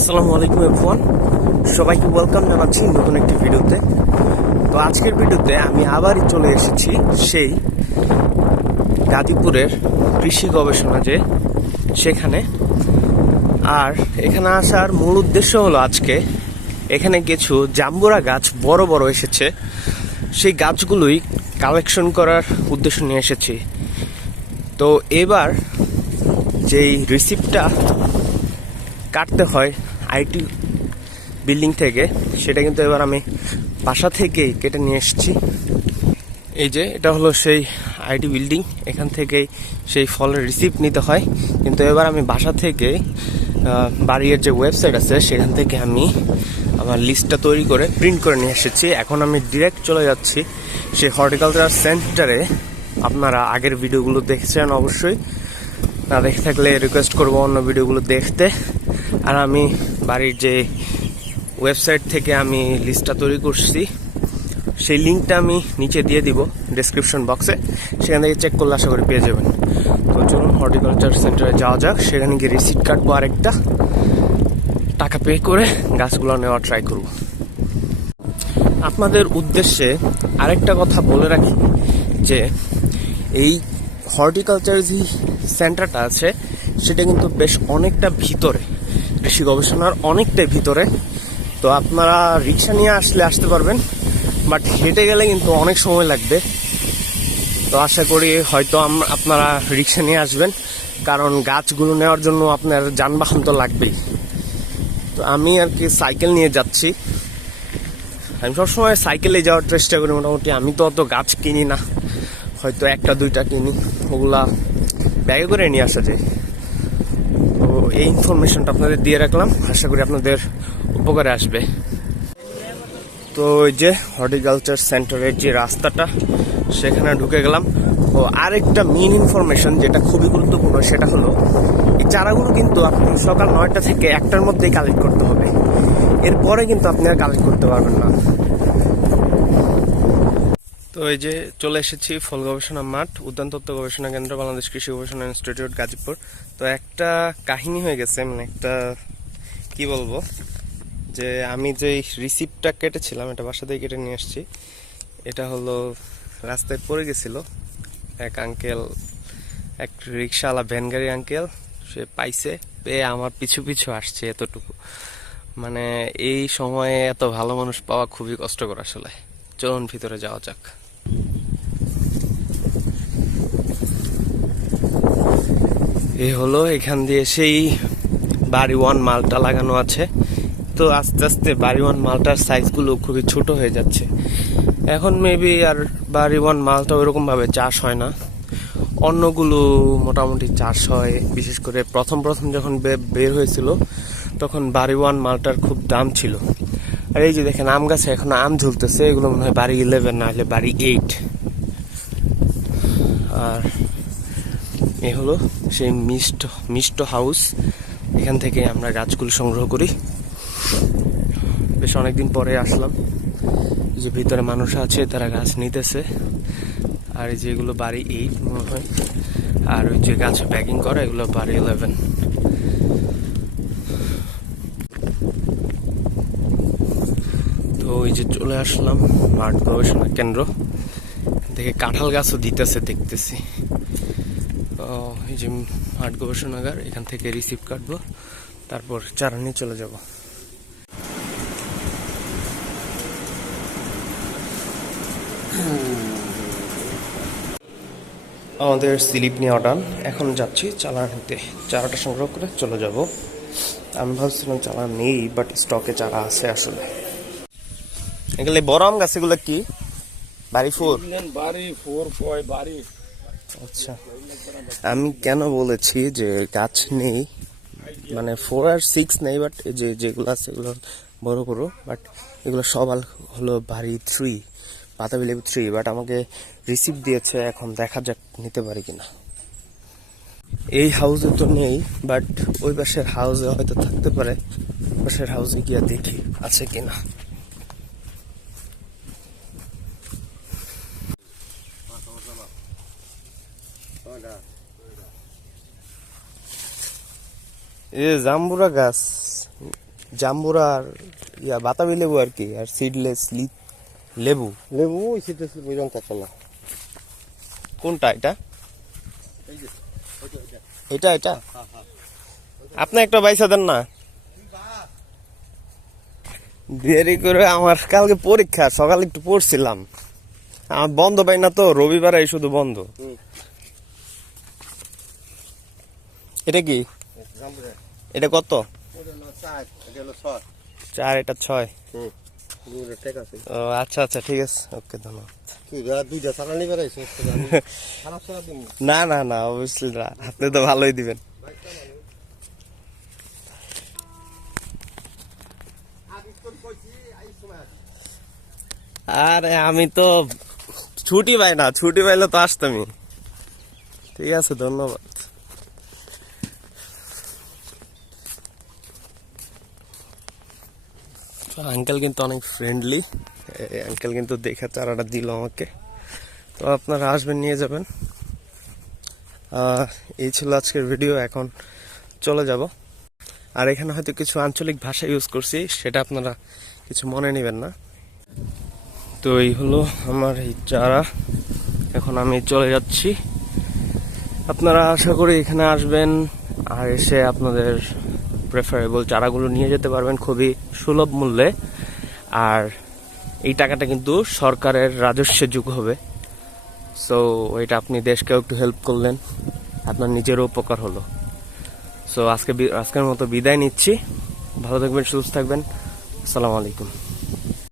আসসালামু আলাইকুম এভরিওয়ান, সবাইকে ওয়েলকাম জানাচ্ছি নতুন একটি ভিডিওতে। তো আজকের ভিডিওতে আমি আবারই চলে এসেছি সেই গাজীপুরের কৃষি গবেষণা সেখানে। আর এখানে আসার মূল উদ্দেশ্য হলো আজকে এখানে কিছু জাম্বুরা গাছ বড় বড় এসেছে, সেই গাছগুলোই কালেকশন করার উদ্দেশ্য নিয়ে এসেছি। তো এবার যেই রিসিপ্টটা কাটতে হয় আইটি বিল্ডিং থেকে, সেটা কিন্তু এবার আমি বাসা থেকেই কেটে নিয়ে এসেছি। এই যে এটা হলো সেই আইটি বিল্ডিং, এখান থেকেই সেই ফলের রিসিপ্ট নিতে হয়। কিন্তু এবার আমি বাসা থেকে বাড়ির যে ওয়েবসাইট আছে সেখান থেকে আমি আমার লিস্টটা তৈরি করে প্রিন্ট করে নিয়ে এসেছি। এখন আমি ডিরেক্ট চলে যাচ্ছি সেই হর্টিকালচার সেন্টারে। আপনারা আগের ভিডিওগুলো দেখেছেন অবশ্যই, না দেখে থাকলে রিকোয়েস্ট করবো অন্য ভিডিওগুলো দেখতে। আর আমি বাড়ির যে ওয়েবসাইট থেকে আমি লিস্টটা তৈরি করছি সেই লিঙ্কটা আমি নিচে দিয়ে দিব ডেসক্রিপশন বক্সে, সেখান থেকে চেক করলে আশা করি পেয়ে যাবেন। তো চলুন হর্টিকালচার সেন্টারে যাওয়া যাক, সেখানে গিয়ে রিসিপ্ট কাটবো, আরেকটা টাকা পে করে গাছগুলো নেওয়া ট্রাই করব। আপনাদের উদ্দেশ্যে আরেকটা কথা বলে রাখি যে এই হর্টিকালচার যে সেন্টারটা আছে সেটা কিন্তু বেশ অনেকটা ভিতরে, কৃষি গবেষণার অনেকটাই ভিতরে। তো আপনারা রিক্সা নিয়ে আসতে পারবেন, বাট হেঁটে গেলে কিন্তু অনেক সময় লাগবে। তো আশা করি হয়তো আপনারা রিক্সা নিয়ে আসবেন, কারণ গাছগুলো নেওয়ার জন্য আপনার যানবাহন তো লাগবেই। তো আমি আর কি সাইকেল নিয়ে যাচ্ছি। আমি সবসময় সাইকেলে যাওয়ার চেষ্টা করি মোটামুটি। আমি তো অত গাছ কিনি না, হয়তো একটা দুইটা কিনি, ওগুলা ব্যাগে করে নিয়ে আসা যায়। তো এই ইনফরমেশনটা আপনাদের দিয়ে রাখলাম, আশা করি আপনাদের উপকারে আসবে। তো ওই যে হর্টিকালচার সেন্টারের যে রাস্তাটা, সেখানে ঢুকে গেলাম। ও আরেকটা মেইন ইনফরমেশন যেটা খুবই গুরুত্বপূর্ণ, সেটা হলো এই চারাগুলো কিন্তু আপনি সকাল 9টা থেকে 1টার মধ্যেই কালেক্ট করতে হবে, এরপরে কিন্তু আপনি আর কালেক্ট করতে পারবেন না। তো এই যে চলে এসেছি ফল গবেষণা মাঠ, উদ্যান তত্ত্ব গবেষণা কেন্দ্র, বাংলাদেশ কৃষি গবেষণা ইনস্টিটিউট, গাজীপুর। তো একটা কাহিনী হয়ে গেছে, মানে একটা কি বলবো, যে আমি যে রিসিপ্টটা কেটেছিলাম এটা বাসা থেকে কেটে নিয়ে আসছি। এটা হলো রাস্তায় পড়ে গেছিল, এক আঙ্কেল, এক রিক্সাওয়ালা ভ্যান গাড়ি আঙ্কেল, সে পাইছে, পেয়ে আমার পিছু পিছু আসছে এতটুকু। মানে এই সময়ে এত ভালো মানুষ পাওয়া খুবই কষ্টকর আসলে। চলুন ভিতরে যাওয়া যাক। এই হলো, এখান দিয়ে সেই বাড়ি ওয়ান মালটা লাগানো আছে। তো আস্তে আস্তে বাড়ি ওয়ান মালটার সাইজগুলো খুবই ছোট হয়ে যাচ্ছে। এখন মেবি আর বাড়ি ওয়ান মালটা ওইরকম ভাবে চাষ হয় না, অন্যগুলো মোটামুটি চাষ হয়। বিশেষ করে প্রথম যখন বের হয়েছিল তখন বাড়ি ওয়ান মালটার খুব দাম ছিল। আর এই যে দেখেন আম গাছে এখন আম ঝুলতেছে, এগুলো মনে হয় বাড়ি 11 না হলে বাড়ি 8। আর এ হলো সেই মিষ্ট হাউস, এখান থেকে আমরা গাছগুলো সংগ্রহ করি। বেশ অনেকদিন পরে আসলাম। যে ভিতরে মানুষ আছে তারা গাছ নিতেছে। আর এই যেগুলো বাড়ি 8 মনে হয়, আর ওই যে গাছ প্যাকিং করা এগুলো বাড়ি 11। তো ওই যে চলে আসলাম মাঠ গবেষণা কেন্দ্র, দেখে কাঁঠাল গাছও দিতেছে দেখতেছি। এই যে মাঠ গবেষণাগার, এখান থেকে রিসিপ্ট কাটবো, তারপর চারা নিয়ে চলে যাব। আমাদের স্লিপ নিয়ে অর্ডার, এখন যাচ্ছি চারা নিতে। চারাটা সংগ্রহ করে চলে যাব। আমি ভাবছিলাম চারা নেই, বাট স্টকে চারা আছে আসলে। এগুলো বড় আম গাছ, এগুলো কি বাড়ি 4? আচ্ছা, আমি কেন বলেছি যে গাছ নেই, মানে 4 আর 6 নেই, বাট এই যেগুলো আছে এগুলো বড় বড়, বাট এগুলো সব হলো বাড়ি 3, বাতাবি লেবু 3। বাট আমাকে রিসিপ্ট দিয়েছে, এখন দেখা যাক নিতে পারি কিনা। এই হাউসে তো নেই, বাট ওই পাশের হাউসে হয়তো থাকতে পারে। পাশের হাউসে গিয়ে দেখি আছে কিনা। এ জাম্বুরা গাছ জাম্বুরা আর বাতাবি লেবু আর কি, আর সিডলেস লেবু। লেবু ওই সিটে বুঝলাম থাকতো না। কোনটা এটা? এটা এটা আপনি একটা বাইসা দেন না দেরি করে। আমার কালকে পরীক্ষা, সকালে একটু পড়ছিলাম, আমার বন্ধ পাই না তো, রবিবারে শুধু বন্ধ। এটা কি? এটা কত? 4, এটা 6। ও আচ্ছা আচ্ছা, ঠিক আছে, ওকে, ধন্যবাদ। না না না, অবশ্যই না, আপনি তো ভালোই দিবেন। আরে আমি তো ছুটি পাই না, ছুটি পাইলে তো আসতামই। ঠিক আছে, ধন্যবাদ। আঙ্কেল কিন্তু অনেক ফ্রেন্ডলি, আঙ্কেল কিন্তু দেখে চারাটা দিল আমাকে। তো আপনারা আসবেন, নিয়ে যাবেন। এই ছিল আজকের ভিডিও, এখন চলে যাব। আর এখানে হয়তো কিছু আঞ্চলিক ভাষা ইউজ করছি, সেটা আপনারা কিছু মনে নেবেন না। তো এই হলো আমার এই চারা, এখন আমি চলে যাচ্ছি। আপনারা আশা করি এখানে আসবেন আর এসে আপনাদের প্রেফারেবল চারাগুলো নিয়ে যেতে পারবেন খুবই সুলভ মূল্যে। আর এই টাকাটা কিন্তু সরকারের রাজস্বে যোগ হবে। সো এটা আপনি দেশকেও একটু হেল্প করলেন, আপনার নিজেরও উপকার হলো। সো আজকের মতো বিদায় নিচ্ছি। ভালো থাকবেন, সুস্থ থাকবেন। আসসালামু আলাইকুম।